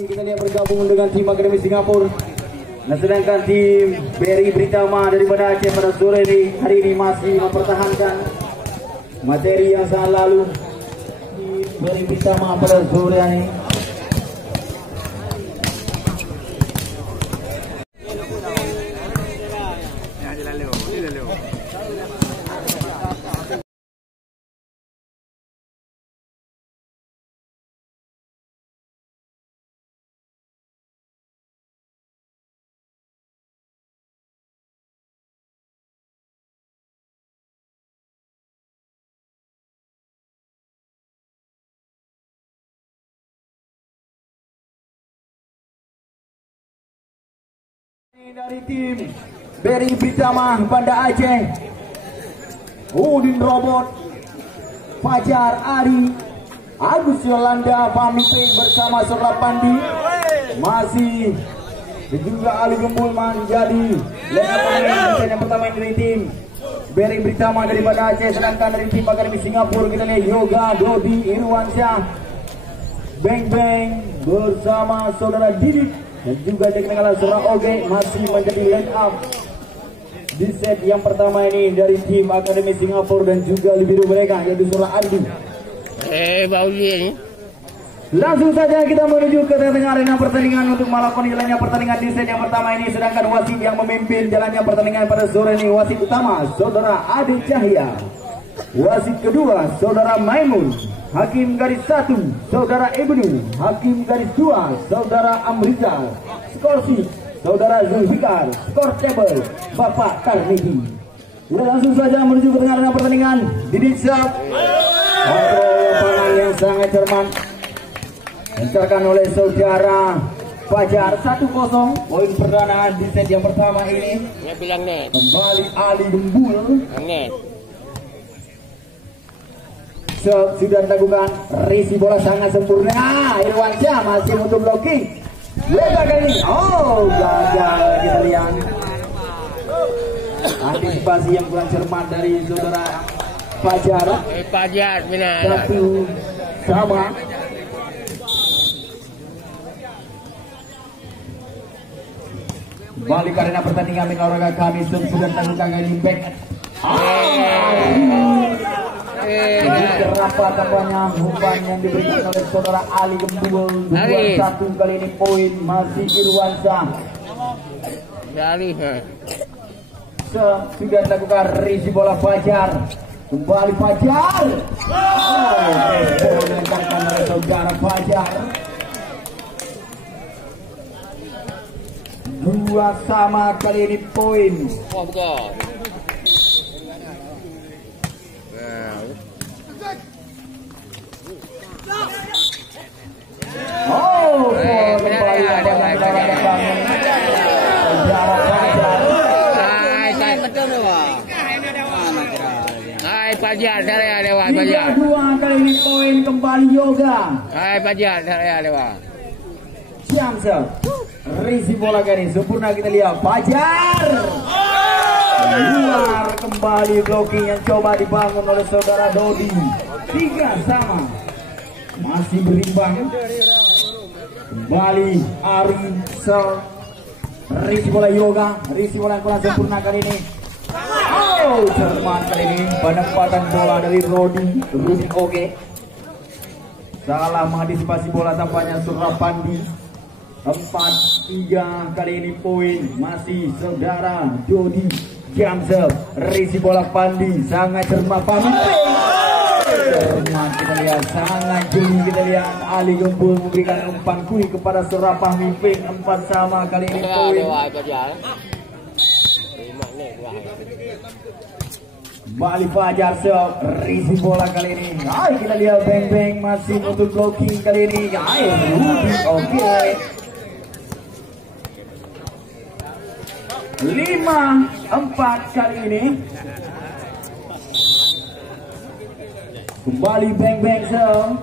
Kita lihat bergabung dengan tim Akademi Singapura. Nah, sedangkan tim Berry Britama daripada Aceh pada sore ini hari ini masih mempertahankan materi yang saat lalu. Tim Berry Britama pada sore ini dari tim Berry Britama Banda Aceh, Udin Robot, Fajar Ari, Agus Yolanda pamimpin bersama Saudara Pandi masih juga Ali Gembul menjadi pemain yang pertama dari tim Berry Britama dari Banda Aceh. Sedangkan dari tim Akademi Singapura kita lihat Yoga, Dodi, Irwansyah, Beng Beng bersama Saudara Didit dan juga dengan Saudara Oge masih menjadi line up di set yang pertama ini dari tim Akademi Singapura dan juga biru mereka yaitu Saudara Andi. Ini. Langsung saja kita menuju ke tengah arena pertandingan untuk melakoni jalannya pertandingan di set yang pertama ini. Sedangkan wasit yang memimpin jalannya pertandingan pada sore ini wasit utama Saudara Adi Cahya, wasit kedua Saudara Maimun, hakim garis 1 Saudara Ibnu, hakim garis 2 Saudara Amrizal, skor sheet Saudara Zulfikar, skor table Bapak Tarmizi. Kita langsung saja menuju ke tengah arena pertandingan. Didik Syaf, kontrol lapangan yang sangat cermat dilancarkan oleh Saudara Fajar. 1-0 poin perdana di set yang pertama ini. Kembali Ali Gembul. Sudah dilakukan risi bola sangat sempurna. Irwansyah masih untuk blocking. Lebar kali ini. Oh, gagal kita lihat. Antisipasi yang kurang cermat dari Saudara Fajar. benar. 1-sama. Balik arena pertandingan Mini Olahraga kami sudah dilakukan kali back. Berapa tampaknya umpan yang diberikan oleh Saudara Ali Gembul. 2-1 kali ini poin masih Irwansyah. Sudah dilakukan risi bola Fajar. Kembali Fajar. Dilancarkan oleh Saudara Fajar. 2-sama kali ini poin. Fajar saya Dewa. 3-2 kali ini poin kembali Yoga. Fajar saya Dewa. Jamsel. Risi bola kali ini sempurna kita lihat Fajar. Luar kembali blocking yang coba dibangun oleh Saudara Dodi. 3-sama. Masih berimbang. Kembali Ari Sel. Risi bola Yoga. Risi bola yang kurang sempurna kali ini. Oh, cermat kali ini penempatan bola dari Rudi Oge. Salah mengantisipasi bola tampaknya Saudara Pandi. 4-3 kali ini poin masih Saudara Dodi Jamsel. Risi bola Pandi sangat cermat pamimpin. Cermat kita lihat, sangat jeli kita lihat. Ali Gembul memberikan umpan kui kepada Saudara pemimpin. 4-sama kali ini poin. Bali Fajar Syaf, risi bola kali ini. Ay, kita lihat Beng Beng masih untuk blocking kali ini. Ay, Rudi oke. 5-4 kali ini. Kembali Beng Beng Syaf.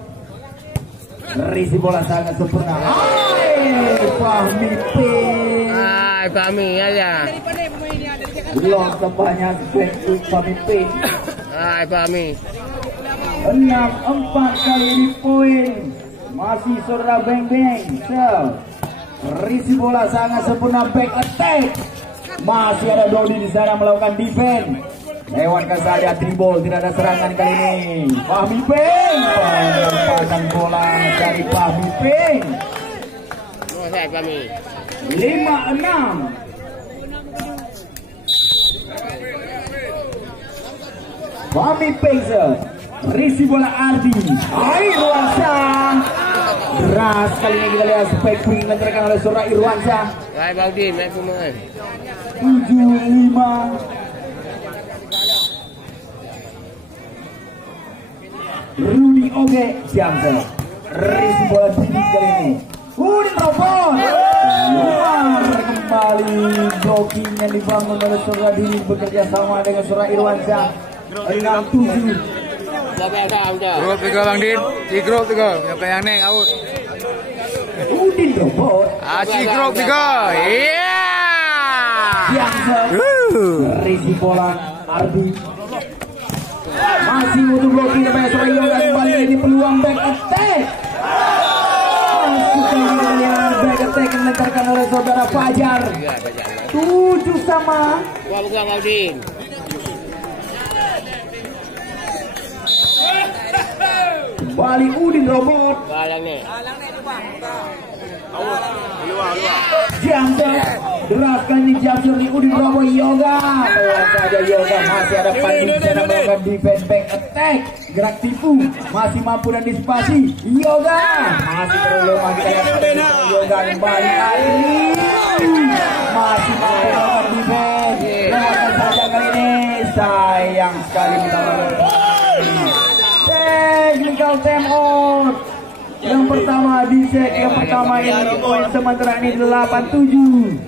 Risi bola sangat sempurna. Ay, Fahmi P. Ay, Fahmi aja. Belum tempatnya pemimpin. Ay, Fahmi. 6-4 kali ini poin. Masih saudara Beng Beng. Risi bola sangat sempurna, back attack. Masih ada Dodi di sana melakukan defense. Lewatkan saja dribble, tidak ada serangan kali ini. Fahmi Peng, lempasan bola dari Fahmi Peng. 5-6. Fahmi Peng, risi bola Ardi. Irwansyah. Deras kali ini kita lihat spike ping dilancarkan oleh Sora Irwansyah. Baik Baudin, baik pemain. 7-5. Rudi Oge Jamsel. Risi bola tinggi kali ini. Udin Robot. Luar kembali, blocking yang dibangun oleh Sora Dini bekerja sama dengan Sora Irwansyah. 6-7. Grup 3 Bang Din, di grup 3. Siapa yang neng out? Udin Robot. Ci grup 3. Iya. Jamsel. Risi bola Ardi. Masih untuk blocking dari Sora Yoga, kembali ini peluang back attack. Masuk kali back attack yang dilancarkan oleh saudara Fajar. 7-sama. Bukan Baudin. Kembali Udin Robot. Balang nih. Jamsel. Deraskan di Jamsel di Udin Robot. Yoga. Lewat saja Yoga. Masih ada Pandu di sana melakukan defense back attack. Gerak tipu. Masih mampu dan disipasi. Yoga. Masih terlalu lemah, kita lihat Yoga kembali. Airi. Masih mampu melakukan defense. Lewatkan saja kali ini. Sayang sekali kita melakukan technical time out. Yang pertama di set yang pertama ini poin sementara ini 8-7.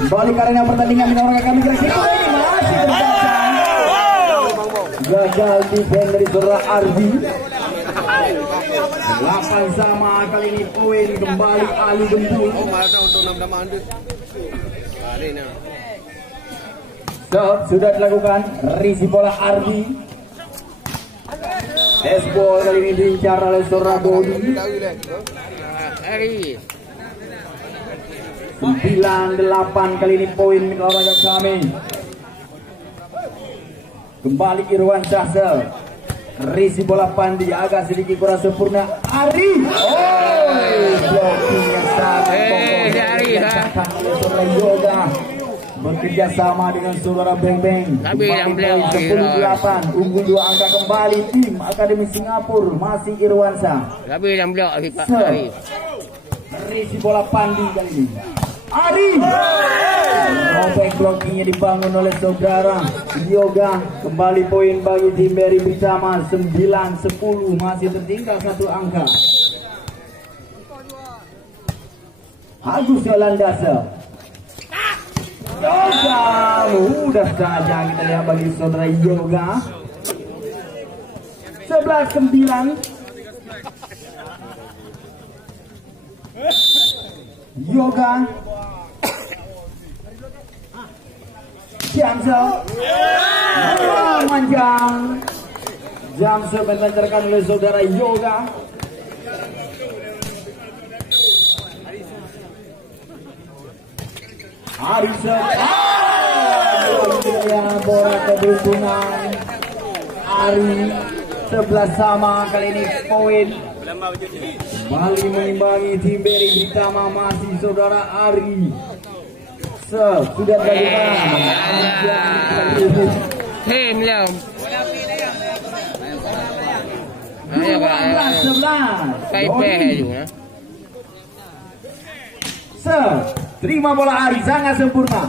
Kembali karena pertandingan menawarkan kami kira ini masih terbaca. Gagal defense dari saudara Ardi. 8-sama kali ini poin kembali Ali Gembul. Sudah dilakukan risi bola Ardi. Desbol kali ini diincar oleh saudara Dodi. 9-8 kali ini poin olahraga kami. Kembali Irwansyah. Risi bola Pandi agak sedikit kurang sempurna. Ari. Blocking yang sangat kokoh. Yoga bekerja sama dengan saudara Beng Beng. 10-8 unggul 2 angka kembali tim Akademi Singapura. Masih Irwansyah. Risi bola Pandi kali ini. Ari. Robek blockingnya dibangun oleh saudara Yoga. Kembali poin bagi tim Beri bersama 9-10. Masih tertinggal 1 angka. Agus Yolandasa. Yoga mudah saja kita lihat bagi saudara Yoga. 11-9. Yoga. Jamsel. Manjang. Jamsel dilancarkan oleh saudara Yoga. Arisa. Bola keberuntungan. Ari 11-sama kali ini poin. Kembali mengimbangi tim Beri Britama masih saudara Ari. Sudah dilakukan. Tim belum. 12-11. Kayak terima bola Ari sangat sempurna.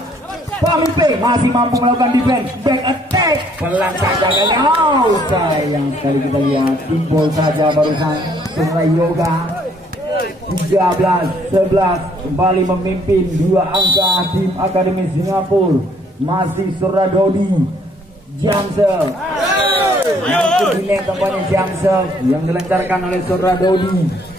Pamipe masih mampu melakukan defense back attack. Pelan saja kali. Sayang sekali kita lihat timbul saja barusan saudara Yoga. 13-11 kembali memimpin 2 angka tim Akademi Singapura. Masih saudara Dodi. Jamsel. Yang kedini tampaknya Jamsel yang dilancarkan oleh saudara Dodi.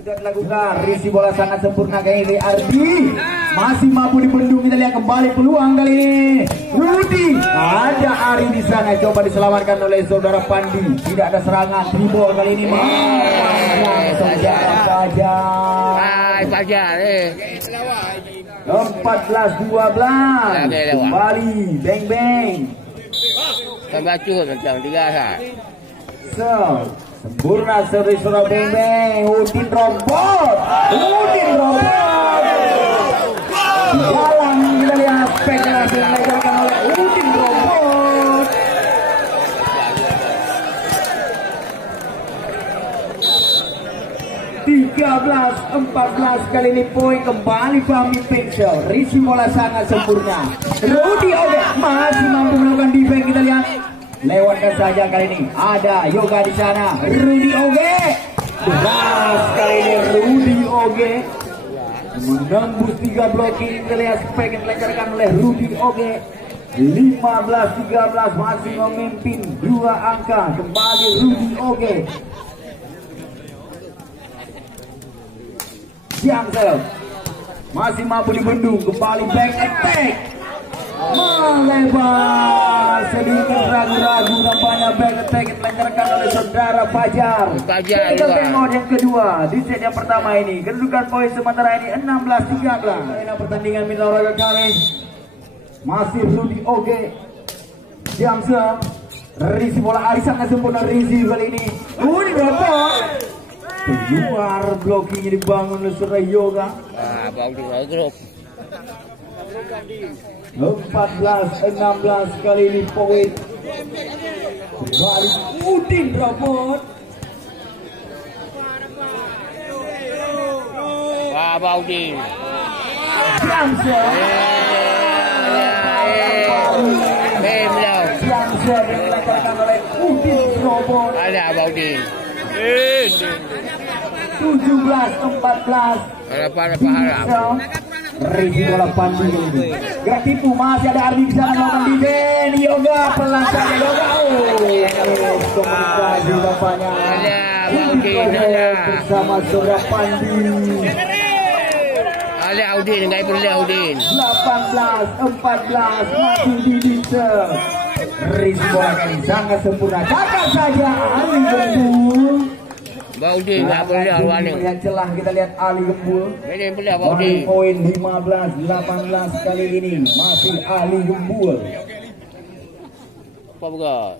Sudah dilakukan risi bola sangat sempurna kali ini Ardi. masih mampu dibendung. Kita lihat kembali peluang kali ini. Rudi, ada Ari di sana, coba diselamatkan oleh saudara Pandi. Tidak ada serangan, dribble kali ini. Saudara Fajar. Hai Fajar 14-12 kembali beng beng. Kan baca macam 3 sah. Sempurna seri surah beng beng. Udin robot. Jalan kita lihat spekulasi yang dilakukan oleh Udin robot. 13-14 kali ini poin kembali Fahmi Pixel. Risi bola sangat sempurna. Rudi Oge masih mampu melakukan defense. Kita lihat lewatkan saja kali ini. Ada Yoga di sana. Rudi Oge deras kali ini. Rudi Oge menembus 3 blocking. Kita lihat spek yang dilancarkan oleh Rudi Oge. 15-13 masih memimpin 2 angka. Kembali Rudi Oge. Jangsel masih mampu dibendung. Kembali back attack. Melebar. Sedikit ragu-ragu nampaknya back attack yang dilancarkan oleh saudara Fajar. Yang kedua di set yang pertama ini. Kedudukan poin sementara ini 16-13. Pertandingan mitra olahraga kali masih Rudi Oge. Jangsel Risi bola Ari sangat sempurna. Risi kali ini. Rudi robot. Keluar blockingnya dibangun oleh saudara Yoga. Bang di grup. 14-16 kali ini poin. Kembali Udin robot. Bang Udin. Jangsel. Jangsel dilakukan oleh Udin robot. Ada Bang Udin. 17-14. Harap. Risi bola Pandi ini. Gerak tipu masih ada Ardi di sana melakukan defense. Yoga pelan saja Yoga. Komunikasi bapaknya. Bersama saudara Pandi. Ada Udin, enggak perlu Udin. 18-14 masih di Dita. Risi bola kali sangat sempurna. Cakap saja Ali Gembul. Bang Udin enggak perlu lawan ni. Yang celah kita lihat Ali Gembul. Ini perlu Bang Udin. Poin 15-18 kali ini masih Ali Gembul. Apa bukan?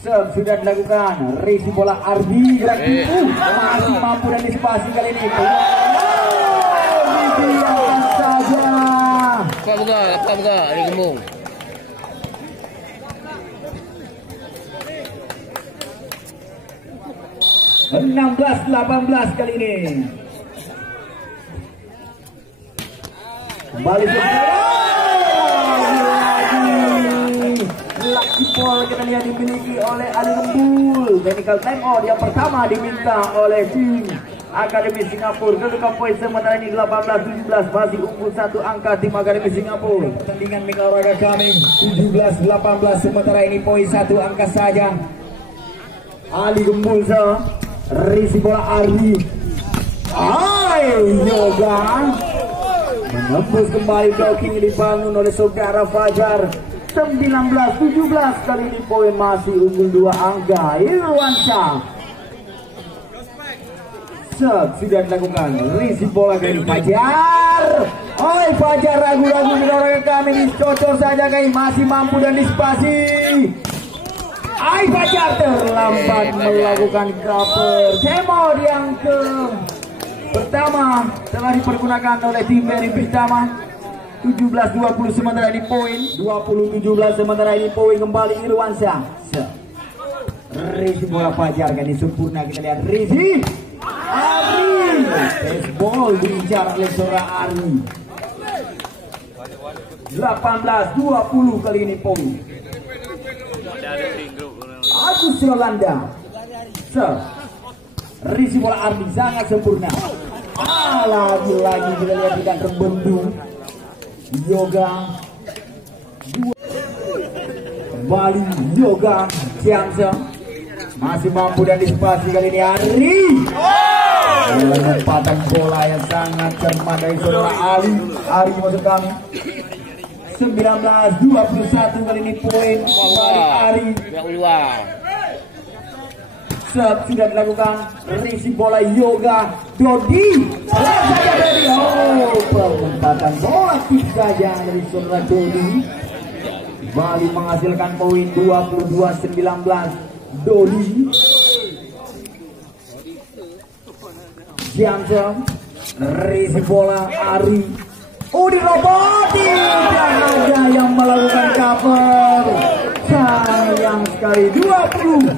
Serve sudah dilakukan. Risi bola Ardi gerak tipu masih mampu dan disipasi kali ini. Dibiarkan saja. Apa bukan? Ini gembung. Menang 16-18 kali ini. Kembali ke Lucky ball kita lihat dimiliki oleh Ali Gembul. Technical time out yang pertama diminta oleh tim Akademi Singapura. Kedudukan poin sementara ini 18-17 masih unggul 1 angka tim Akademi Singapura. Pertandingan mitra olahraga kami 17-18 sementara ini poin 1 angka saja. Ali Gembul Risi bola Ardi. Yoga menembus kembali blocking dibangun oleh saudara Fajar. 19-17 kali ini poin masih unggul 2 angka. Irwansyah sudah dilakukan. Risi bola dari Fajar. Fajar ragu-ragu di orang kami ini. Cocok saja kali masih mampu dan disipasi. Fajar terlambat melakukan cover. Temor yang ke pertama telah dipergunakan oleh tim Beri pertama. 17-20 sementara ini poin. 20-17 sementara ini poin kembali Irwansyah. Risi bola Fajar kan sempurna. Kita lihat Risi Ari. Baseball diincar oleh seorang Ari. 18-20 kali ini poin. Agus Yolanda. Risi bola Ardi sangat sempurna. Lagi-lagi kita lihat tidak terbendung. Yoga kembali Yoga Jiangse masih mampu dan disipasi kali ini Ari. Penempatan bola yang sangat cermat dari saudara Ali. Ari maksud kami. 19-21 kali ini poin dari Ari. Serve sudah dilakukan, risi bola Yoga Dodi. Oh, penempatan bola kick saja dari saudara Dodi. Bali menghasilkan poin 22-19. Dodi. Jamsam, risi bola Ari. Diroboti, dan ada yang melakukan cover. Sayang sekali 22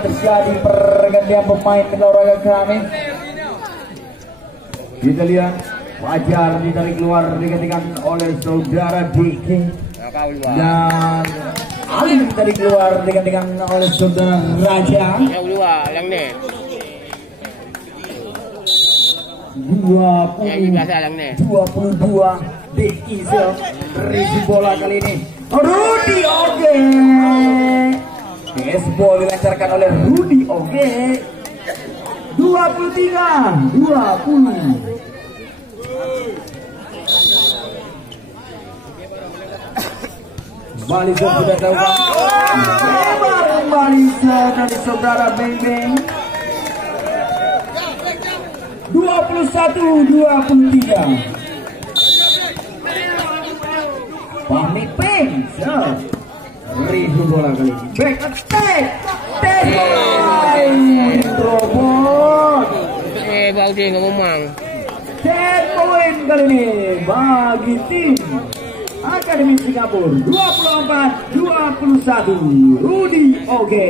terjadi pergantian pemain olahraga kami. Kita lihat Fajar ditarik keluar digantikan oleh saudara Diki dan Ali ditarik keluar digantikan oleh saudara Raja. 22 Diki risi bola kali ini. Rudy Oge. Baseball dilancarkan oleh Rudy Oge. 23-20. Bali sudah dilakukan. Kembali dari saudara Beng Beng. 21-23. Fahmi Peng. Ribu bola kali ini. Back attack. Robot. Baudi ngomong. 10 poin kali ini bagi tim Akademi Singapura. 24-21. Rudy Oge.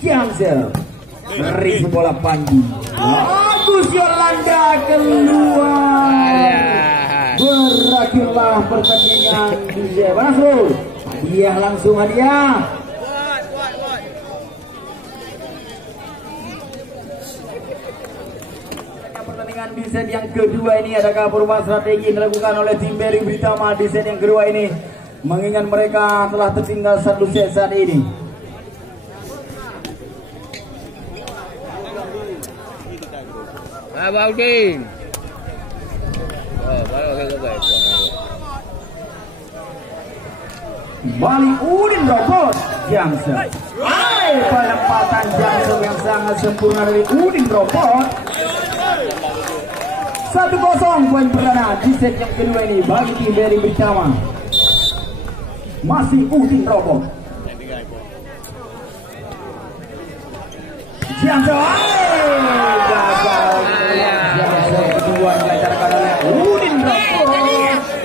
Jamsel. Ribu bola Pandi. Agus Yolanda keluar. Berakhirlah pertandingan di Masuk. Hadiah langsung hadiah. Pertandingan di set yang kedua ini adakah perubahan strategi dilakukan oleh tim Beri Britama di set yang kedua ini, mengingat mereka telah tertinggal 1 set saat ini. Baudin. Bali Udin Robot Jamsel. Penempatan Jamsel yang sangat sempurna dari Udin Robot. 1-0 poin perdana di set yang kedua ini bagi tim Beri Britama. Masih Udin Robot. Jamsel. Jamsel kedua dilancarkan oleh Udin Robot.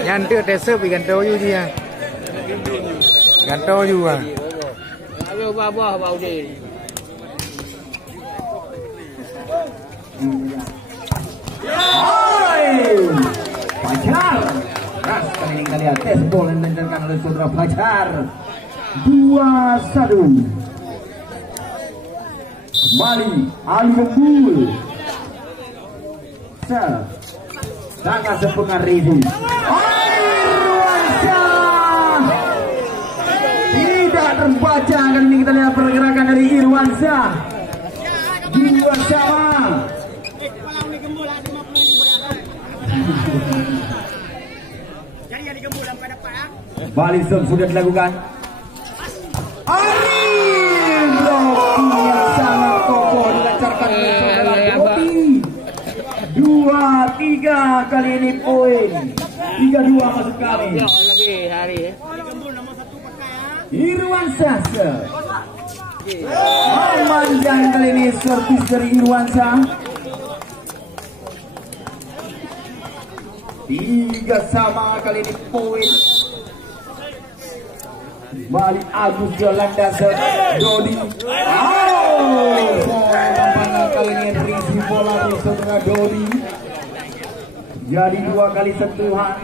Nyantik teser pergi gantau you dia. Gantau you ah. Ada apa Baudi? Fajar. Ras kali ini kita lihat tes ball yang dilancarkan oleh saudara Fajar. 2-1. Kembali Ali Bembul. Sangat sempurna Rizu. Tidak terbaca kali ini kita lihat pergerakan dari Irwansyah. 2 sama. Balik sudah dilakukan. Yang sangat kokoh dilancarkan oleh saudara Dodi. 2-3 kali ini poin. 3-2 maksud kami. Lagi hari. Irwansyah. Memanjang kali ini servis dari Irwansyah. 3 sama kali ini poin. Balik Agus Yolanda Dodi. Kali ini risi bola di saudara Dodi. Jadi 2 kali sentuhan.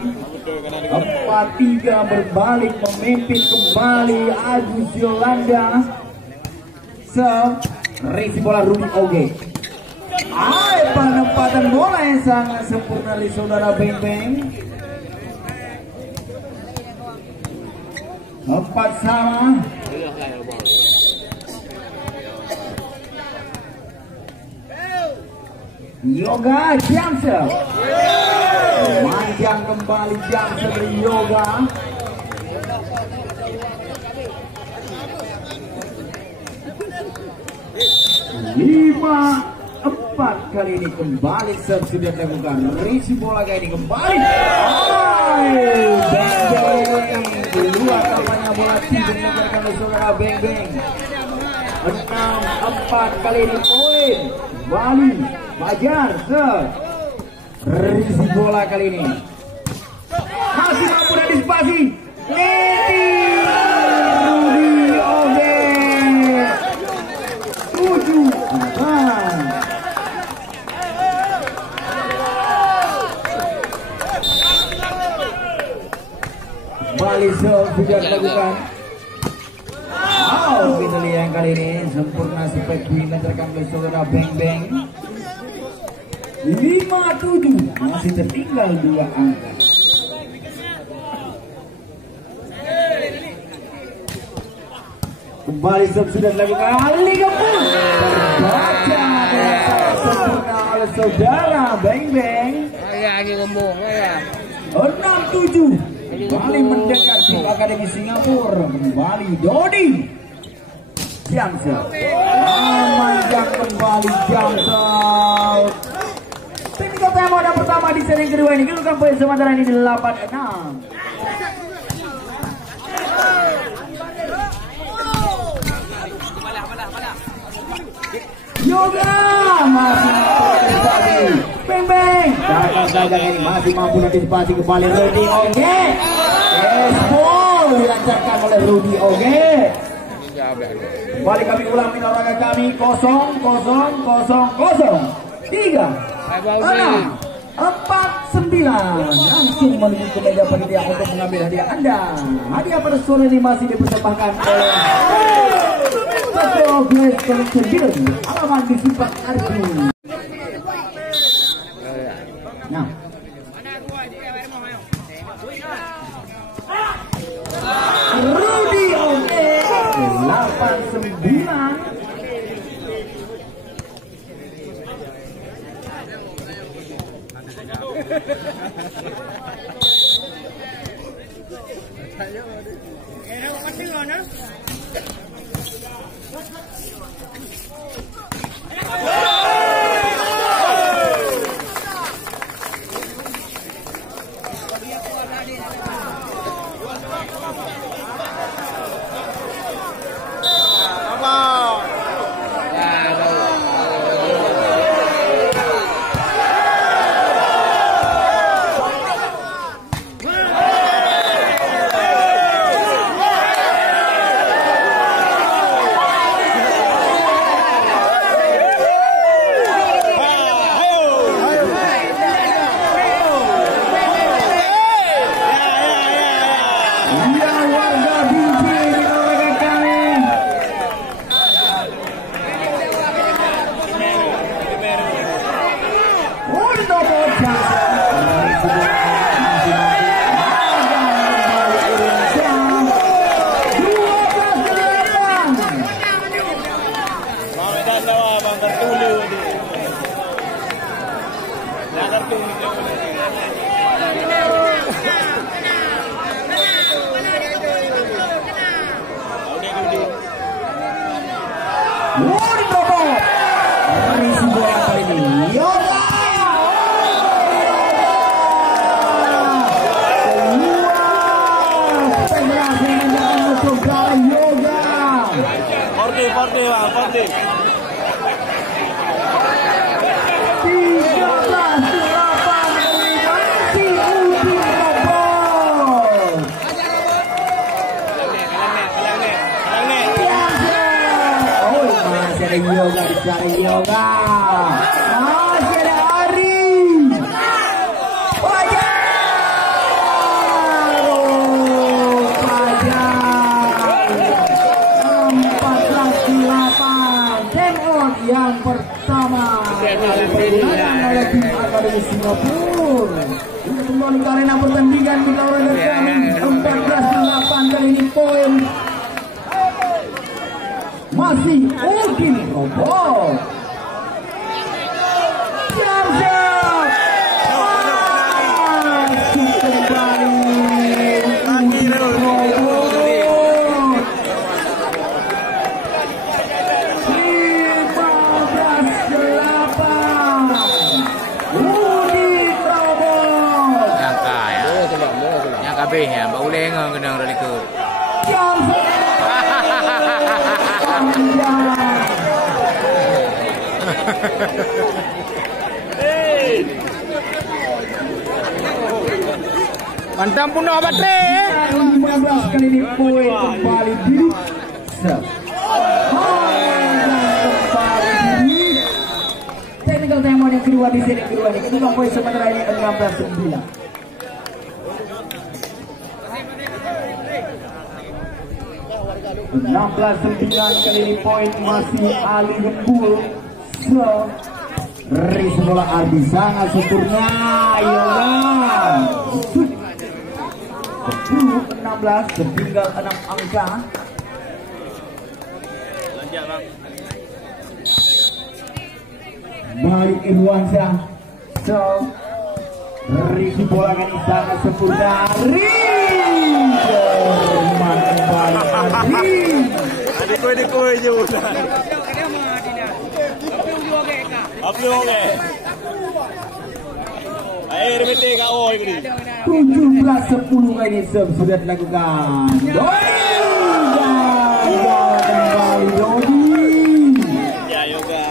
4-3 berbalik memimpin kembali Agus Yolanda. Risi bola Rudy Oge. Penempatan bola yang sangat sempurna dari saudara Beng Beng. 4 sama. Yoga Jamser. Panjang kembali Jamser dari Yoga. 5-4 kali ini kembali serve sudah dilakukan. Risi bola kali ini kembali. Beng-beng keluar tampaknya bola tidak dilakukan oleh saudara Beng-beng. 6-4 kali ini poin. Kembali Fajar serve. Risi bola kali ini masih mampu antisipasi. Neti Rudi Oge 7-4. Kembali serve sudah dilakukan. Kita lihat yang kali ini sempurna spek dilancarkan oleh saudara Beng-beng. 5-7 masih tertinggal 2 angka. Kembali serve sudah dilakukan. Liga pun terbaca dengan sangat sempurna oleh saudara Beng-beng. Lagi ngomong ya. 6-7 kembali mendekat tim Akademi Singapura. Kembali Dodi Jamser. Memanjang kembali Jamser. Teknikal tema pertama di seri kedua ini kedudukan poin sementara ini 8-6. Yoga masih antisipasi. Beng-beng gagal ini masih mampu antisipasi kembali Rudy Oge. Ball dilancarkan oleh Rudy Oge. Kembali kami ulang olahraga kami 0-0-0-0 3 6-4-9 langsung menuju ke meja panitia untuk mengambil hadiah Anda. Hadiah pada sore ini masih dipersembahkan oleh Satu Glass Collection alamat di Simpang Arju. Nah, Rudy Oge 8-9. Yoga dicari Yoga, masih ada Ari Fajar, Fajar 14-8 game on yang pertama digunakan oleh tim Akademi Singapura. Kembali ke arena pertandingan di olahraga kami 14-8 kali ini poin masih mungkin robot. kabeh ya, mbak boleh kena orang ikut. Mantap pun obat deh. 15 kali ini poin kembali di technical timeout yang kedua di seri kedua ini. Ketika poin sementara ini 16-9. Kali ini poin masih Ali Gembul. Risi bola Ardi sangat sempurna. Yoga 10-16 tertinggal 6 angka. Balik Irwansyah. Risi bola kan sangat sempurna. Adik-adik je udah. Upload ke? Air mete ka oi beri. 17-10 kali serve sudah dilakukan. Ya yoga.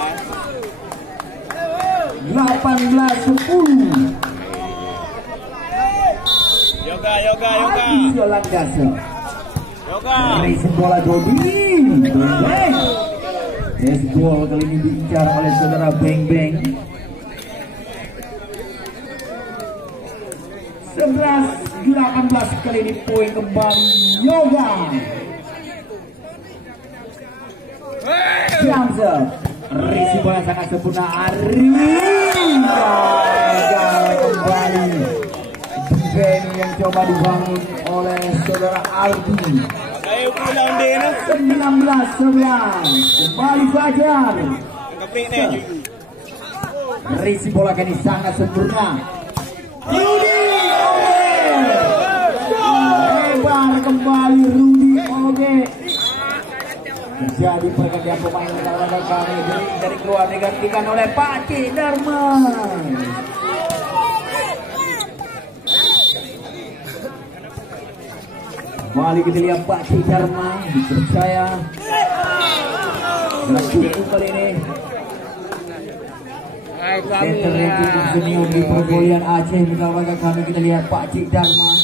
18-10. Yoga. Yoga. Racing bola Dodi. Baseball kali ini diincar oleh saudara Beng Beng. 11-18 kali ini poin kembali Yoga. Jamser. Racing bola sangat sempurna. Kembali. Defense yang coba dibangun oleh saudara Aldi. Ayo pulang deh nak. 19-11 kembali Fajar. Keping ni juga. Risi bola kali sangat sempurna. Rudy Oge. Lebar kembali Rudy Oge. Jadi pergantian pemain lawan kami dari keluar digantikan oleh Pak Cik Darman. Kembali kita lihat Pak Cik Darman dipercaya. Cukup kali ini. Center ranking senior di perboyan Aceh bersama kami kita lihat Pak Cik Darman.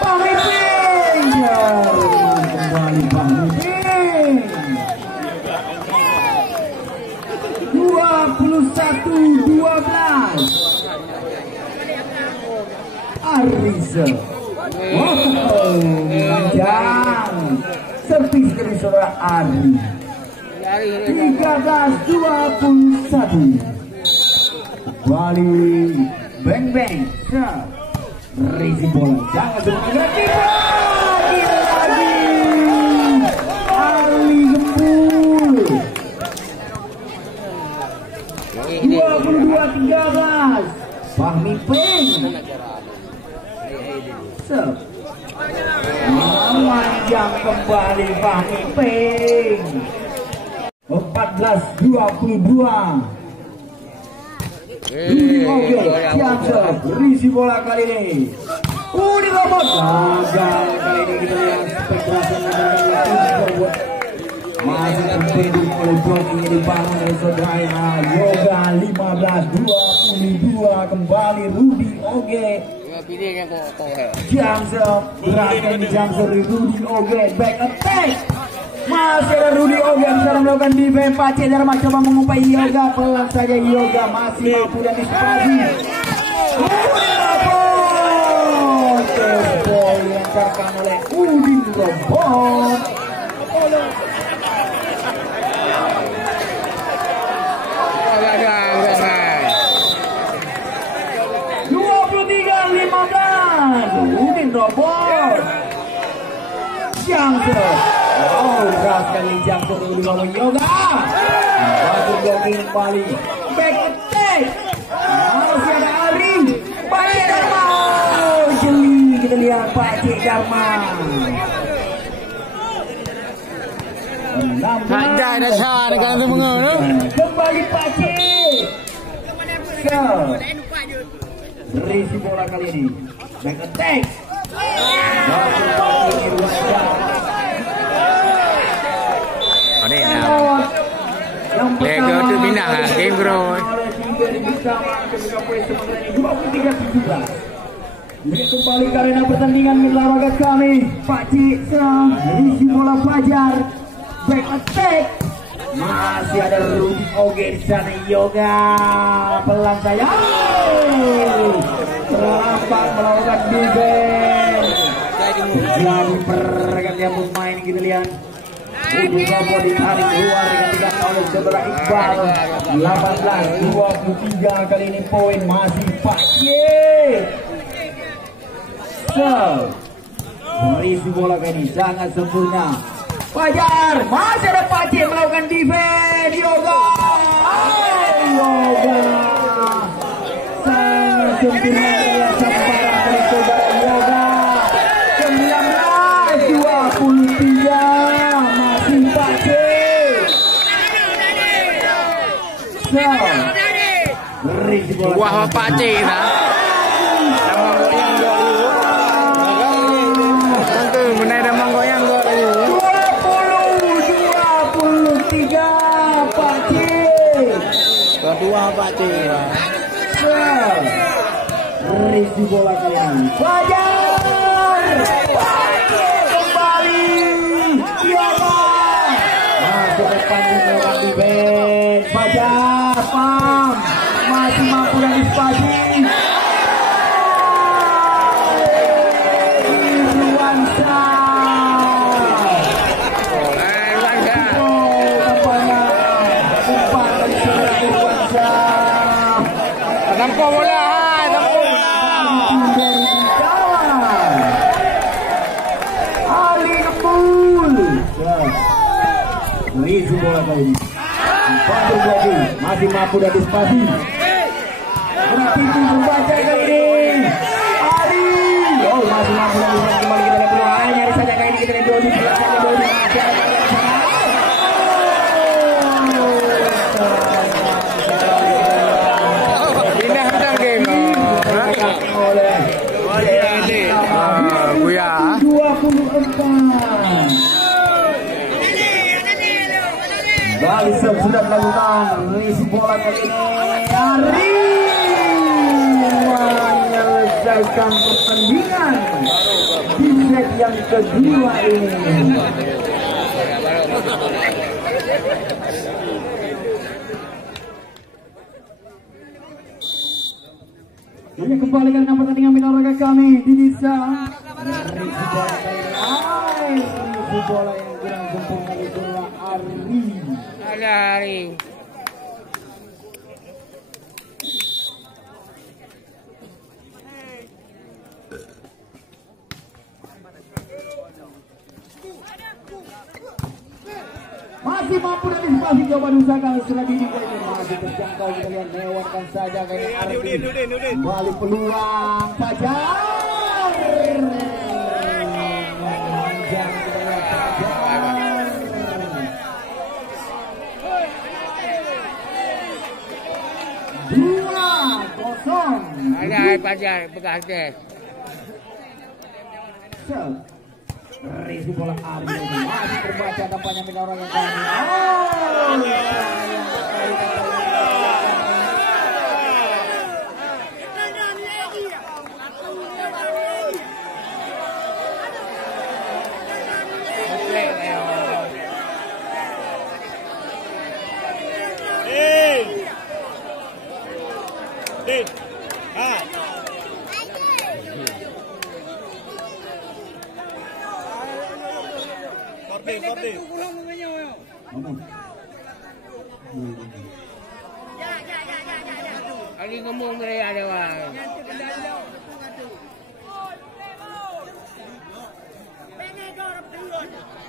Pahmiping kembali Pahmiping 21-12 Arisa. Panjang servis dari saudara Ari. 13-21 kembali Beng Beng. Risi bola jangan semangat lagi Ali Gembul 22-13 Fahmi Peng panjang kembali Fahmi Peng 14-22 Oke, siap risi bola kali ini. Di robot. Gagal kali ini kita lihat spekulasi masih terbentuk oleh blok ini dibangun oleh saudara Yoga 15-22 kembali Rudy Oge. Jamser berhasil Jamser Rudy Oge back attack. Masih ada Rudy Oge yang bisa melakukan defense. Pak Cik Darman coba mengumpai Yoga. Pelan saja Yoga masih mampu dan disipasi. Ball dilancarkan oleh Udin Robot. 23-15 Udin Robot. Jamser. Keras kali Jamser di bawah Yoga. Masuk jogging kembali. Back attack. Masih ada Ari. Pak Cik Darman. Jeli kita lihat Pak Cik Darman. Ada dasar kan semua tu. Kembali Pak Cik. Berisi bola kali ini. Back attack. Lego tu pindah game bro. Kembali ke arena pertandingan olahraga kami. Pak Cik berisi bola Fajar. Back attack. Masih ada Rudy Oge di sana. Yoga pelan saya. Terlambat melakukan defense. Jadi pergantian pemain kita lihat. Rudy Oge ditarik keluar digantikan oleh saudara Iqbal. 18-23 kali ini poin masih Pak Cik. Berisi bola kali ini sangat sempurna. Fajar masih ada Pak Cik melakukan defense. Yoga sangat sempurna dalam samparan dari saudara Yoga. 19-23 masih Pak Cik. Berisi bola Wah Pak Cik dah. Menai dah manggoyang gua tadi. 20-23 Pak Cik. Kedua Pak Cik. Berisi bola kalian. Fajar. Kembali. Yoga. Masuk depan melakukan defense. Fajar. Pam. Masih mampu dan dispasi. Nampak bola, Ali Nabul. Berisi bola kali ini. Masih mampu dan dispasi. Berarti membaca kali ini. Ali. Oh masih mampu dan dispasi kembali kita lihat peluang. Nyari saja kali ini kita lihat Dodi. Buya. 24. Balisem sudah dilakukan. Berisi bola kali ini. Ari menyelesaikan pertandingan di set yang kedua ini. Ini kembali karena pertandingan minor olahraga kami di desa. Bola yang kurang sempurna di bola Ari. Ada Ari. Masih mampu dan dispasi coba diusahakan sudah dini masih terjangkau kita lihat lewatkan saja kayak Ari. Kembali peluang Fajar. Memanjang kita lihat Fajar. 2-0. Ada Fajar bekas deh. Berisi bola Ari masih terbaca tampaknya minta orang yang kami. Ali ngomong mereka ada wang.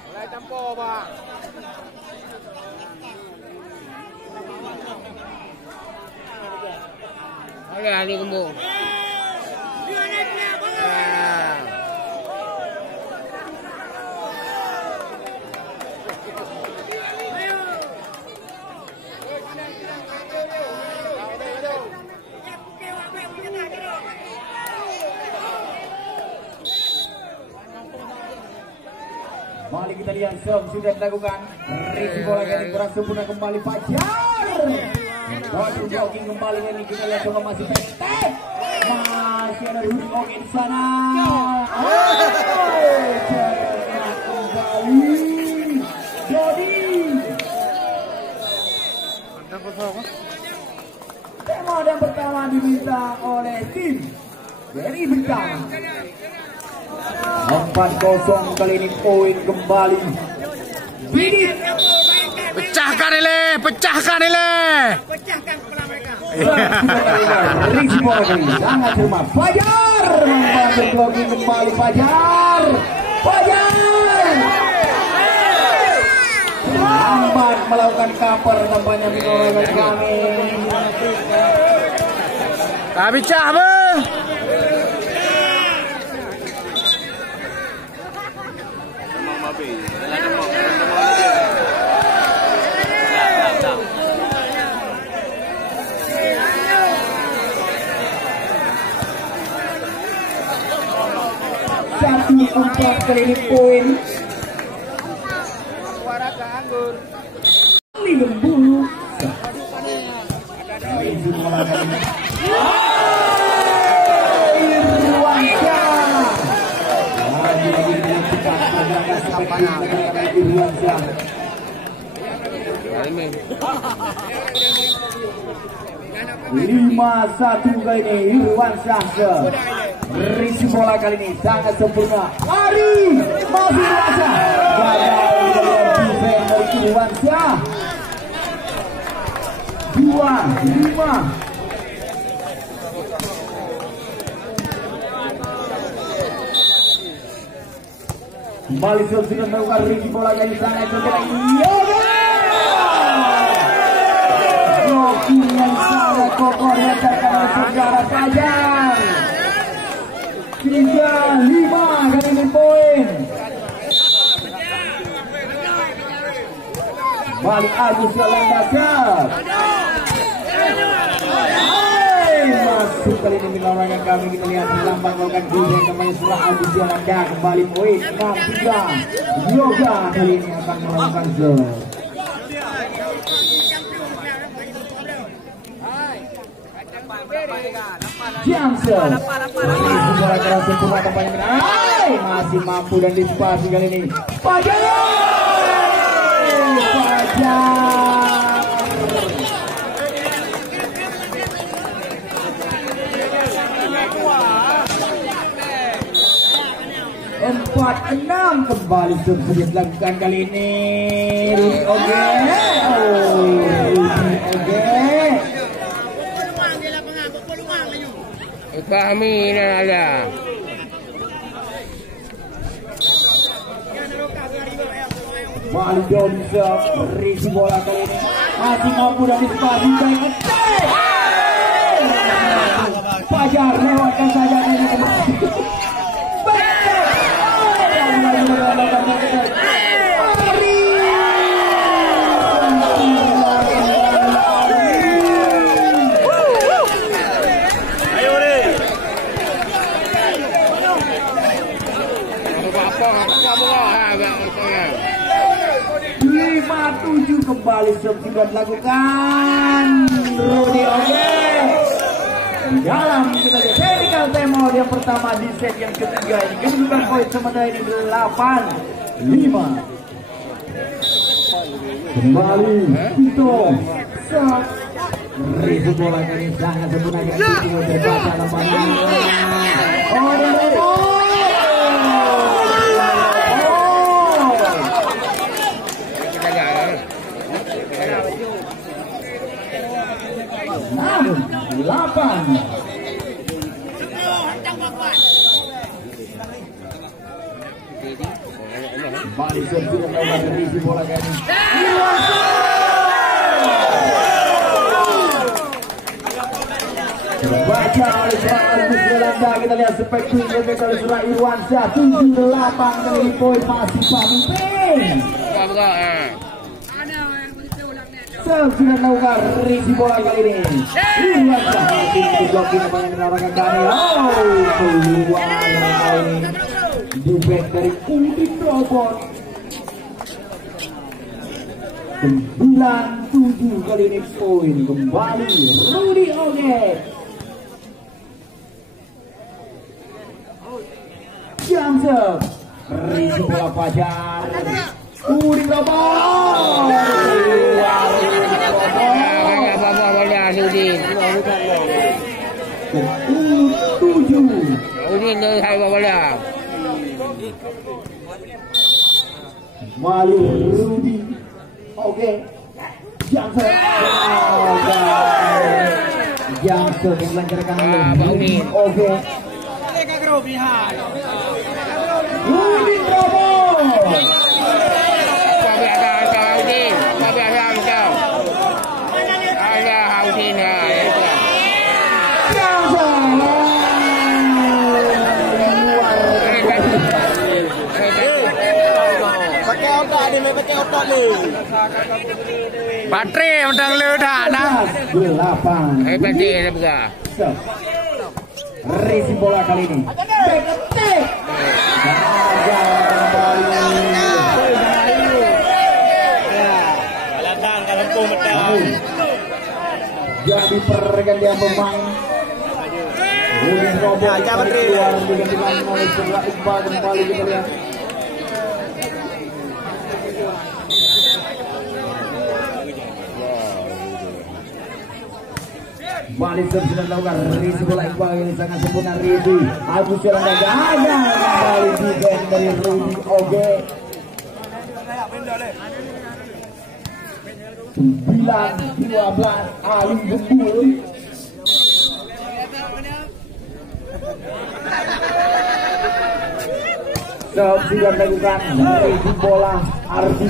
Mulai tempo bang. Ada Ali ngomong. Mari kita lihat serve sudah dilakukan. Ricky bola kali kurang sempurna kembali Fajar. Waduh jogging kembali ini kita lihat coba masih pendek. Masih ada Rudy Oke di sana. Kembali Jody. Tema yang pertama diminta oleh tim dari Bintang. 4-0 kali ini poin kembali. Bidit. Pecahkan ini, pecahkan ini. Ricky bola kali sangat cermat. Fajar membantu blocking kembali Fajar. Fajar. Lambat melakukan cover tampaknya mengolahkan kami. Kami cah be. Satu 4 kali ini poin. Ini Gembulu. Lima satu kali ini Irwan Syah. Risi bola kali ini sangat sempurna. Lari masih rasa. Gagal defense dari Irwan Syah. 2-5. Kembali sudah melakukan Ricky bola kali sangat sempurna. Blocking yang sangat kokoh diajarkan oleh saudara Fajar. 3-5 kali ini poin. Balik Agus Lembaga. Masuk kali ini melawankan kami. Kita lihat lambang melakukan gol kembali setelah Agus Lembaga kembali poin 6-3. Yoga kali ini akan melakukan gol. Johnson bola keras sempurna tampaknya masih mampu dan disipasi kali ini Fajar. Empat 6 kembali sudah dilakukan kali ini. Oke. Kami ini ada. Malik bisa berisi bola kali ini masih mampu dan disipasi baik. Fajar lewatkan saja ini kembali. Kembali sudah dilakukan Rudy Oke dalam kita lihat technical time yang pertama di set yang ketiga ini kedudukan poin sementara ini 8-5. Kembali Tito shot Rizu bola kali sangat sempurna yang Tito terbaca lapangan. Delapan. Kembali sudah melakukan revisi bola kali ini. Terbaca oleh seorang Agus Belanda. Kita lihat spektrum oleh seorang Irwan Syah 7-8 kali ini poin masih pamimpin. Sudah melakukan revisi bola kali ini. Irwan Syah masih blocking yang menawarkan Daniel. Keluar kali ini. Dubek dari Udin Robot. 9-7 kali ini poin kembali Rudy Oge. Jamser Risi bola Fajar Rudy Robot Udin dari Hai bola. Malu Rudy Oke Jamser Jamser yang melancarkan Rudy Oke Rudy Robot Baterai undang lu dah nah. 8 Hebat dia buka. Risi bola kali ini. Jadi pergantian pemain. Rudy Robot keluar digantikan oleh Surya Iqbal kembali kita lihat. Balik sudah dilakukan Risi bola Iqbal ini sangat sempurna Risi. Agus jalan dan ada kembali defense dari Rudy Oge. 9-12 Ali Gembul. Sudah dilakukan Risi bola Ardi.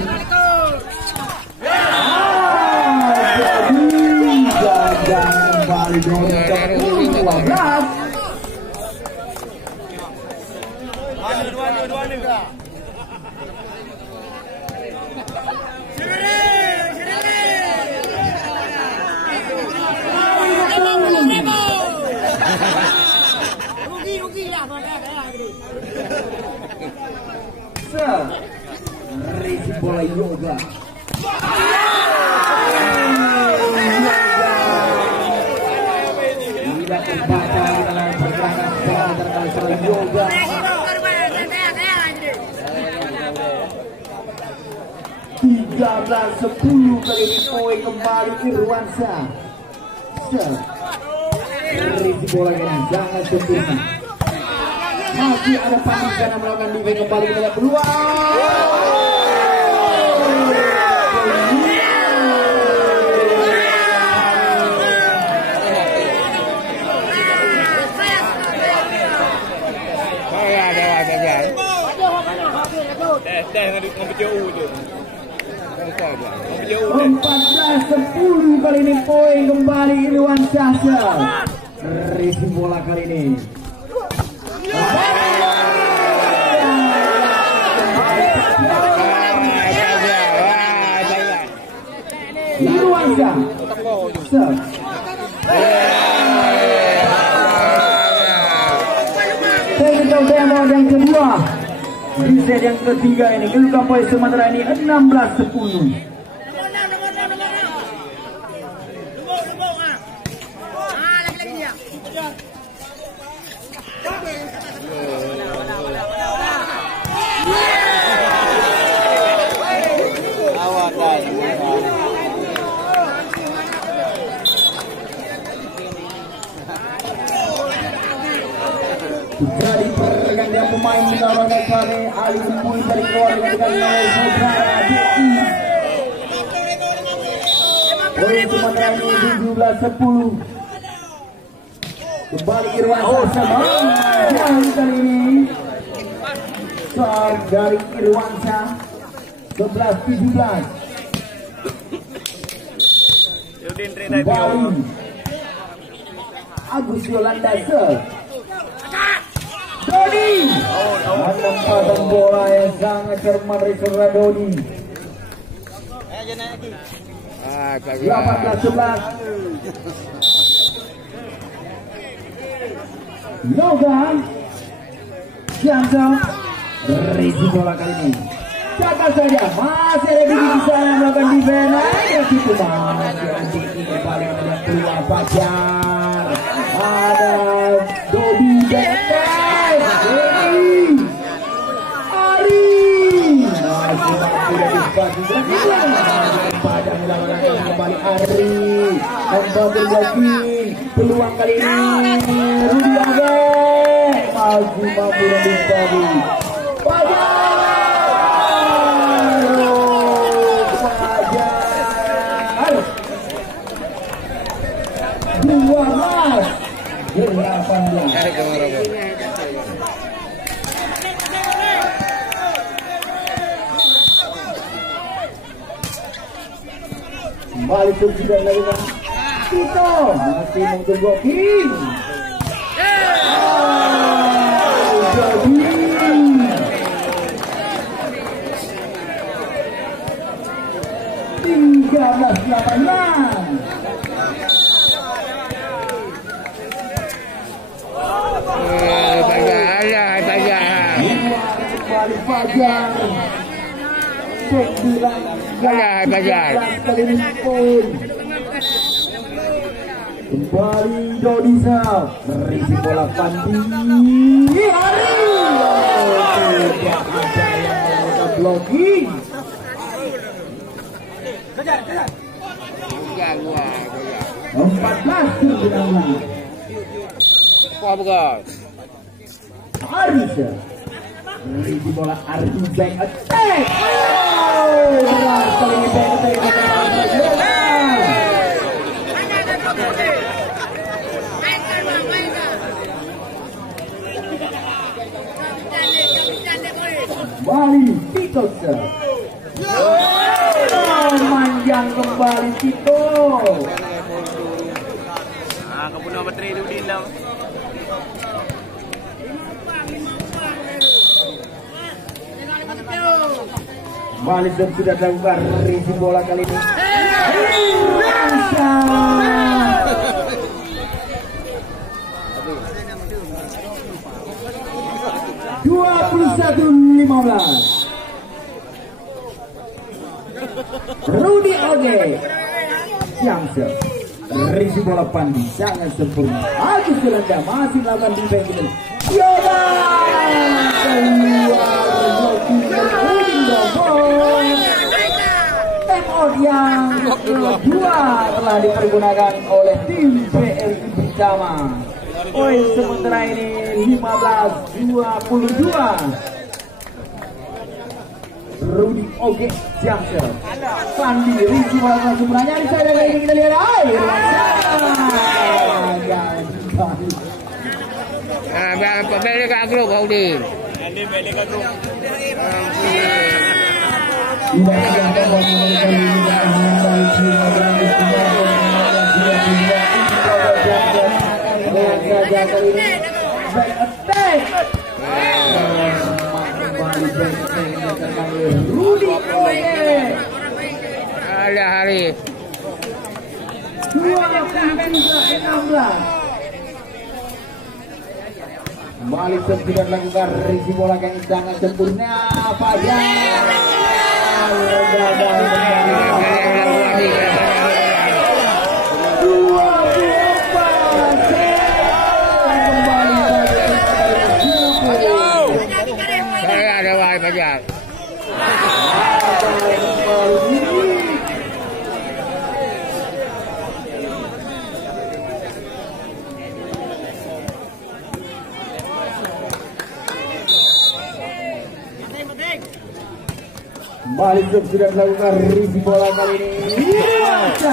Jadi kembali dengan 12. Risi bola Yoga. Tidak terbaca dalam pergerakan serangan Yoga. 13-10 kali ini poin kembali Irwansyah. Risi bola ini sangat sempurna. Masih ada Panik karena melakukan defense kembali ke dalam peluang. Dah ngomong jauh tu. 14-10 kali ini poin kembali Irwansyah. Risi bola kali ini. Irwansyah. Technical demo yang kedua. Di set yang ketiga ini kedudukan poin Sumatera ini 16-10. Jadi pergantian pemain melawan kali Ali Gembul dari keluar dengan Saudara DI. Poin Sumatera ini 17-10. Kembali Irwansyah sama kali ini. Serve dari Irwansyah 11-17. Kembali Agus Yolanda serve. Doni penempatan bola yang sangat cermat dari Surya Doni. 18-11. Yoga Jamser Risi bola kali ini Cakap saja, masih ada di sana melakukan defense. Ya gitu masih kembali dengan peluang Fajar. Ada Dodi Betes, Ari masih mampu dari spasi Padang melawan kembali Ari membantu blocking peluang kali ini Rudi Age masih mampu dari spasi kembali juga lakukan Tito masih untuk blocking jadi 13-18 kembali Fajar kembali Dodisa merisi bola Pandi Hari tidak ada yang melakukan blocking kejar 14-19 Arisa merisi bola Arisa back attack berat kali ini back attack kembali Tito manjang kembali Tito kepunya baterai itu diindah kembali sudah dilakukan risi bola kali ini 21-15 Rudi Age Jamser risi bola Pandi sangat sempurna Agus Belanda masih melakukan defense kita Yoga keluar blocking out yang kedua telah dipergunakan oleh tim PLI bersama poin sementara ini 15-22 Rudi Oge Jamser Pandi risi bola langsung menanya di sana kali ini kita lihat air Pemilik grup Audi ada hari 23-16 kembali sudah lakukan risi bola yang sangat sempurna Fajar ada wahai Fajar kembali sudah dilakukan risi bola kali ini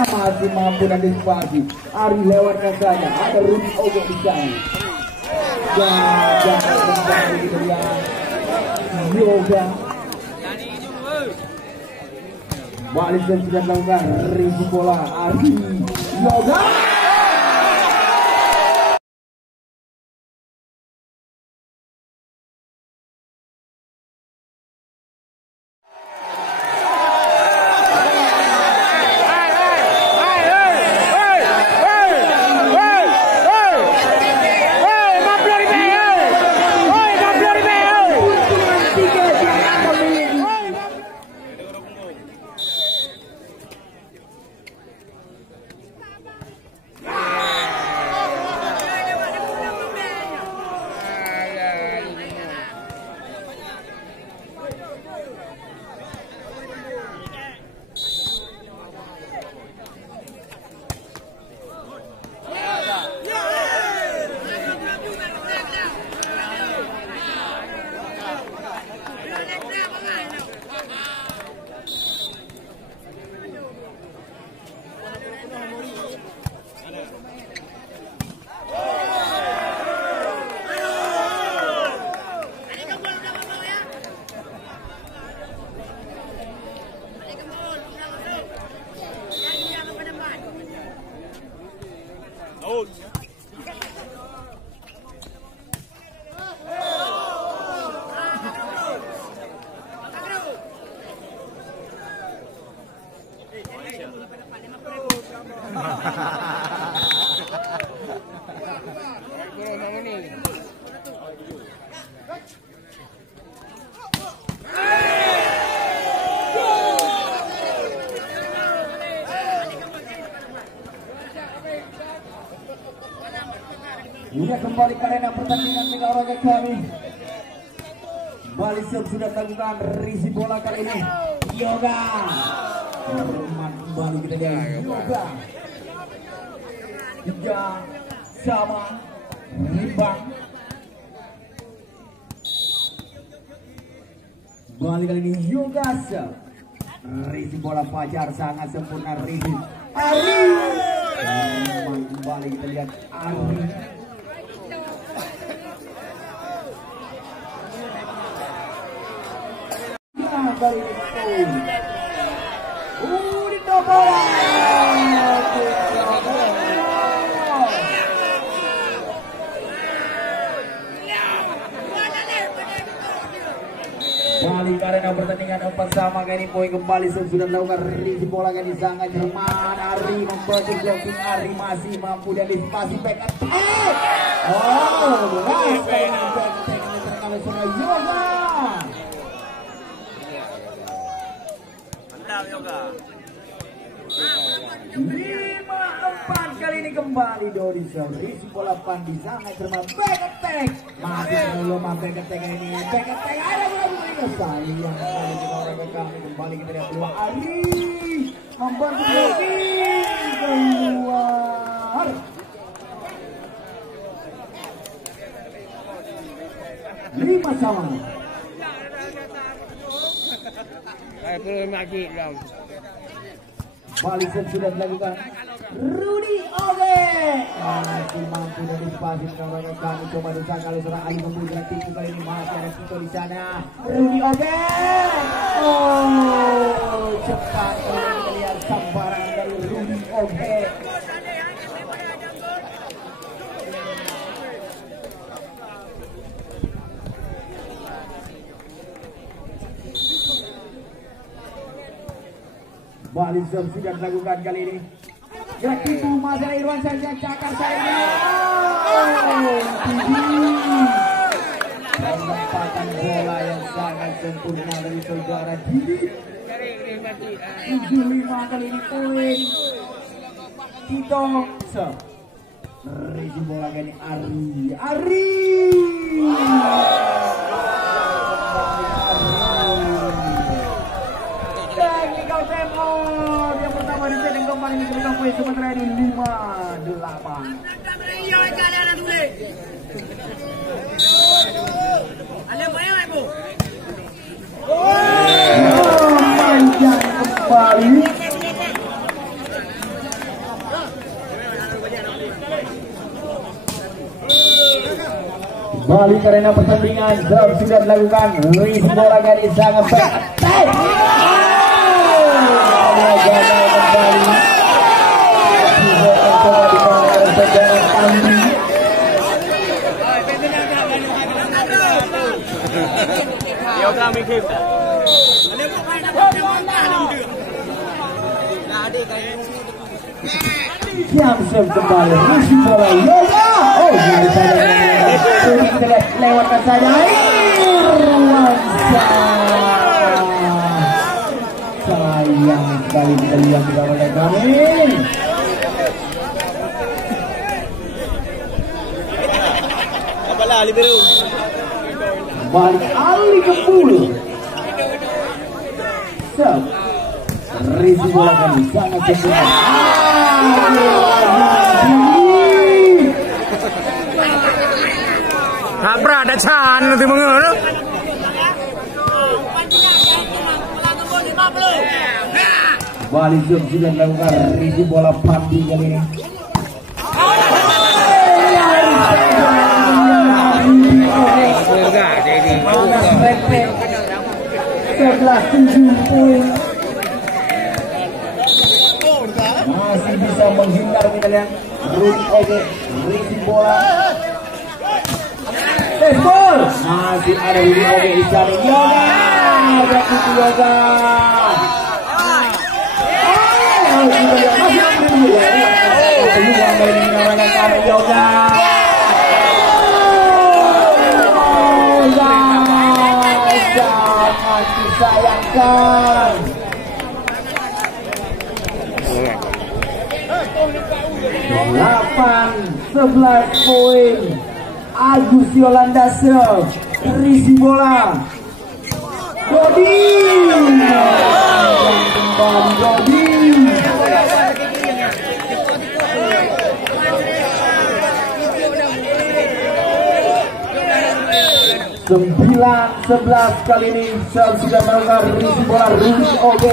masih mampu antisipasi Ari lewatkan saja ada Rudi Oge di sana jangan kembali kita lihat Yoga kembali sudah dilakukan risi bola Ari Yoga sama ni. Ia kembali ke arena pertandingan mega olahraga kami. Balik sudah lakukan risi bola kali ini. Yoga. Kembali kita lihat Yoga. 3 sama imbang. Balik kali ini Yoga. Risi bola Fajar sangat sempurna risi. Ari. Kembali kita lihat Ari. Kali ini bola balik karena pertandingan 4 sama kali ini poin kembali sudah dilakukan risi bola kali sangat cermat. Ari membantu blocking, Ari masih mampu dan dispasi back attack. Oh, nice back attack terkali sama Yoga. Yoga 5-4 kali ini kembali Dodi risi bola Pandi sangat cermat back attack masih belum back attack ini back attack ada sayang kembali kembali kita lihat peluang Ari membantu Yogi keluar 5 sama. Perlu mati dalam. Balik sudah dilakukan Rudy Oge masih mampu dan dispasi oleh kami coba disana kali seorang Ali memberikan tipu kali ini masih ada Tito di sana. Rudy Oge cepat kita lihat sambaran dari Rudy Oge. Balik sudah dilakukan kali ini. Gerak tipu Mazhar Irwan saja cakar saya. Penempatan bola yang sangat sempurna dari saudara Didi. 75 kali ini poin. Tito risi bola kali Ari. Technical time out yang pertama di set yang kembali diberikan poin sementara ini 5-8. Panjang kembali. Balik arena pertandingan sudah dilakukan. Luis bola garis sangat baik. Kembali. Yoga mikir. Siap kembali. Risi bola Yoga. Oh, dari sana kita lihat lewatkan saja. Sayang sekali kita lihat di kawasan kami. Apalah libero. Balik Ali ke bulu. Risi bola kami sangat sempurna. Ngapra ada can nanti mengeluh. Balik sudah dilakukan risi bola Pandi kali ini. Mana Pepe 11-7 poin. Masih bisa menghindar kita lihat Rudy Oge risi bola. Gol. Masih ada Rudy Oge di sana. Yoga. Begitu Yoga. Yoga. poin. Agus Yolanda risi bola. Dodi. Kembali Dodi. 9-11 kali ini sudah melakukan risi bola Rudi Oge.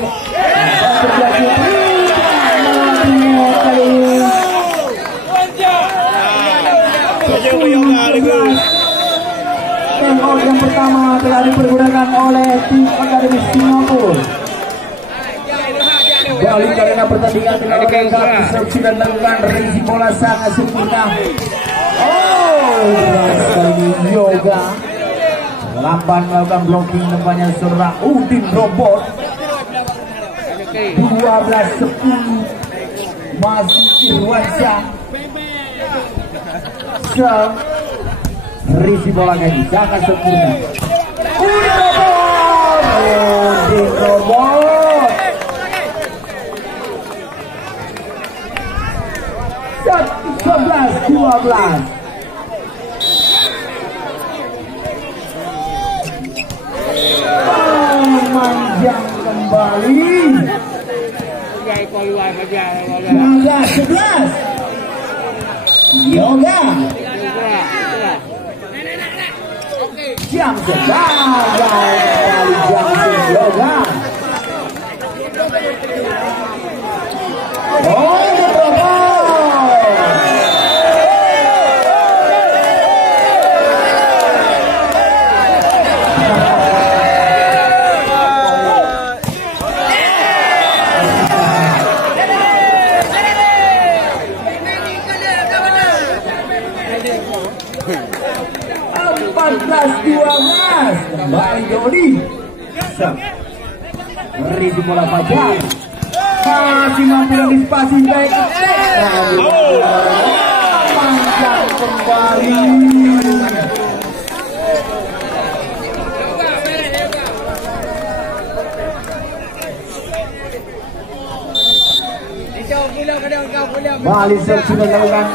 Yang pertama telah dipergunakan oleh tim Akademi Singapura. Balik karena pertandingan dengan lengkap sudah melakukan risi bola sangat sempurna. Kali Yoga lamban melakukan blocking depannya saudara Udin Robot. 12-10 masih Irwansyah. Risi bola ini sangat sempurna. Udin Robot. 11-12. Manjang kembali. 11. Yoga. Jam gagal kembali Yoga. Kembali Dodi. Risi bola Fajar. Masih mampu antisipasi baik. Panjang kembali. Bali sudah melakukan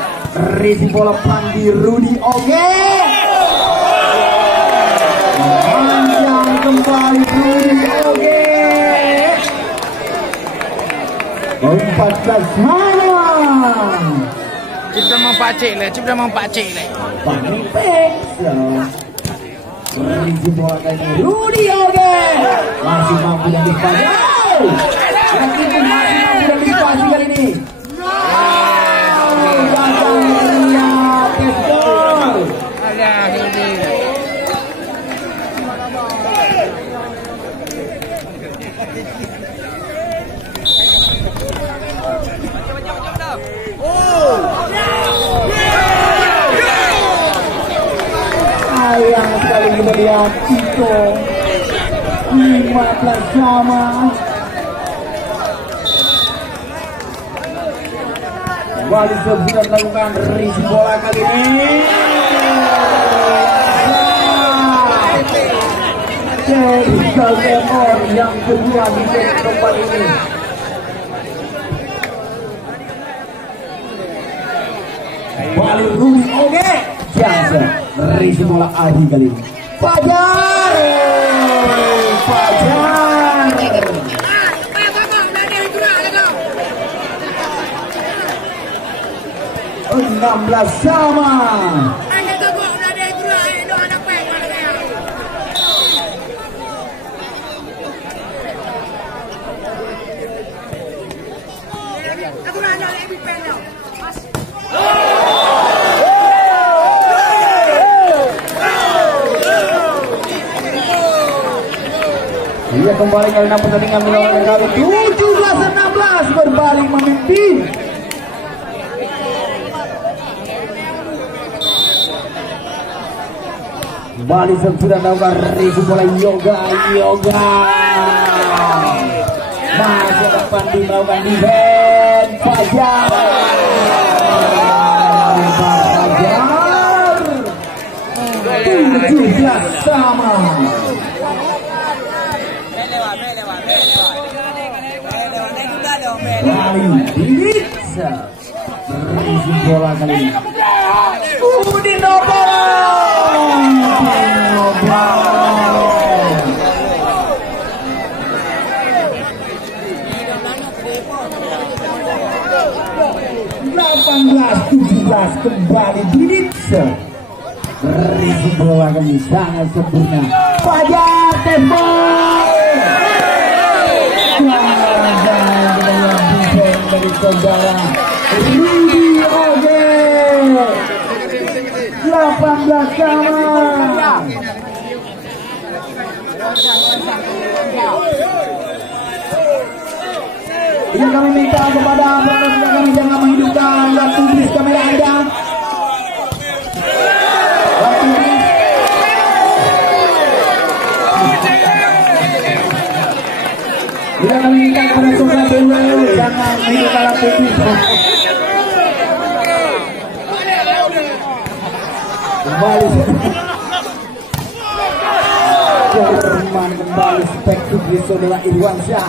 risi bola Pandi Rudi Oge. Kembali Rudi Oge. 14 mana? Cipta mempacik le. Panik pek. Risi bola kali Rudi Oge. Masih mampu dan dispasi. Masih mampu dan dispasi kali ini. Sayang sekali kita lihat Tito 15 sama. Wali sudah melakukan risi bola kali ini. Jericho Lemon yang kedua di set keempat ini. Bali Rudi Oge. Jangan risi bola Adi kali ini. Fajar. 16 sama. Ia kembali karena pertandingan melawan kali 17-16 berbalik memimpin. Bali sudah melakukan risi bola Yoga. Masih depan di melakukan defense Fajar. 17 sama. Bali bisa risi bola kali ini. Udin kembali Didit. Risi bola kami sangat sempurna. Fajar tembak. Dari saudara Rudi Oge 18 sama. Yang kami minta kepada penonton kami jangan menghidupkan lampu bis kamera Anda. Bila kami minta kepada saudara dulu jangan menghidupkan lampu bis. Kembali Jerman kembali spektuk di saudara Irwansyah.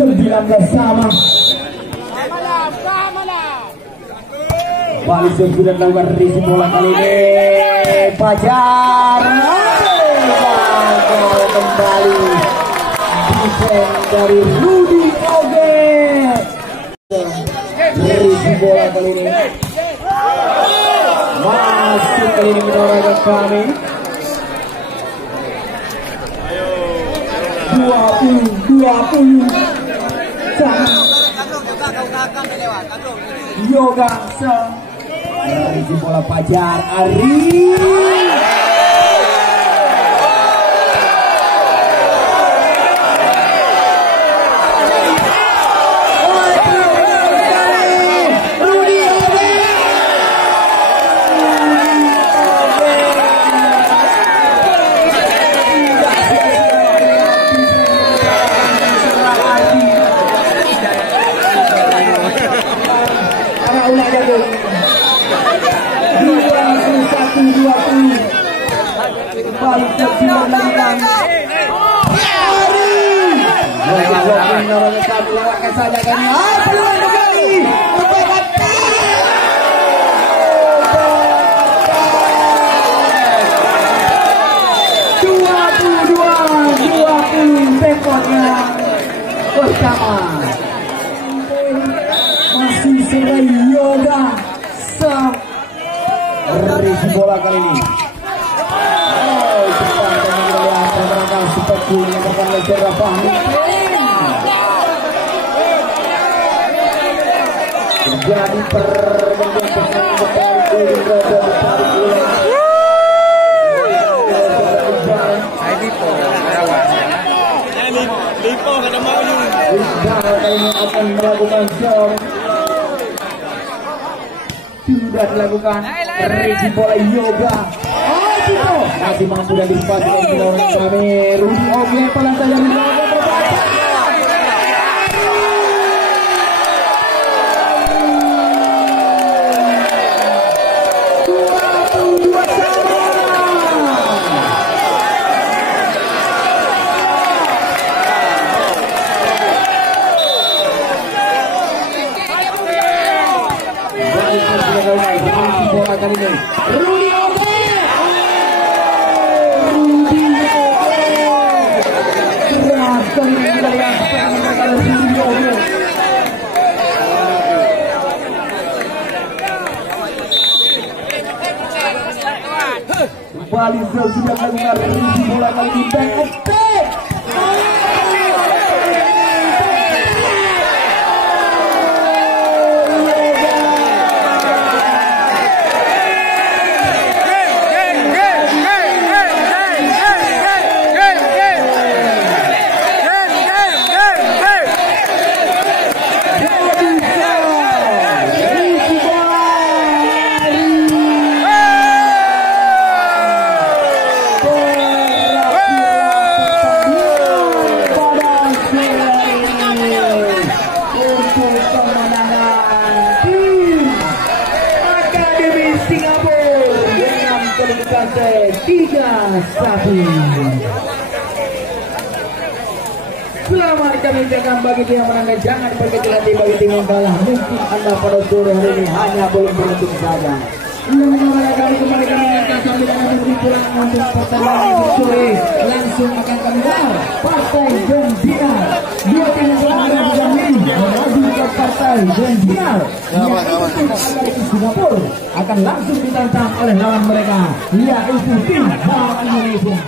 Sembilan sama. Balik sudah lakukan risi bola kali ini. Fajar kembali defense dari Rudi Oge. Risi bola kali ini masuk kali ini menolak kami. 20 Yoga Risi bola Fajar Ari. Masih serai Yoga Risi bola kali ini. Seperti yang akan lecer Fahmi. Terjadi akan melakukan shot. Sudah dilakukan Risi bola Yoga. Masih mampu dan dipastikan oleh kami Rudi Oge pelan saja mencoba berbaca. Rudi Oge. Kembali sudah melakukan risi bola kali ini back attack. Selamat kami ucapkan bagi tim yang menang dan jangan berkecil hati bagi tim yang kalah. Mungkin Anda pada sore hari ini hanya belum beruntung saja. Kami kembali mengingatkan sambil dengan pulang untuk pertandingan sore langsung akan kami gelar partai dan final. Dua tim yang berada di Jambi menuju ke partai dan final. Yang Singapura akan langsung ditantang oleh lawan mereka yaitu tim Bank Indonesia.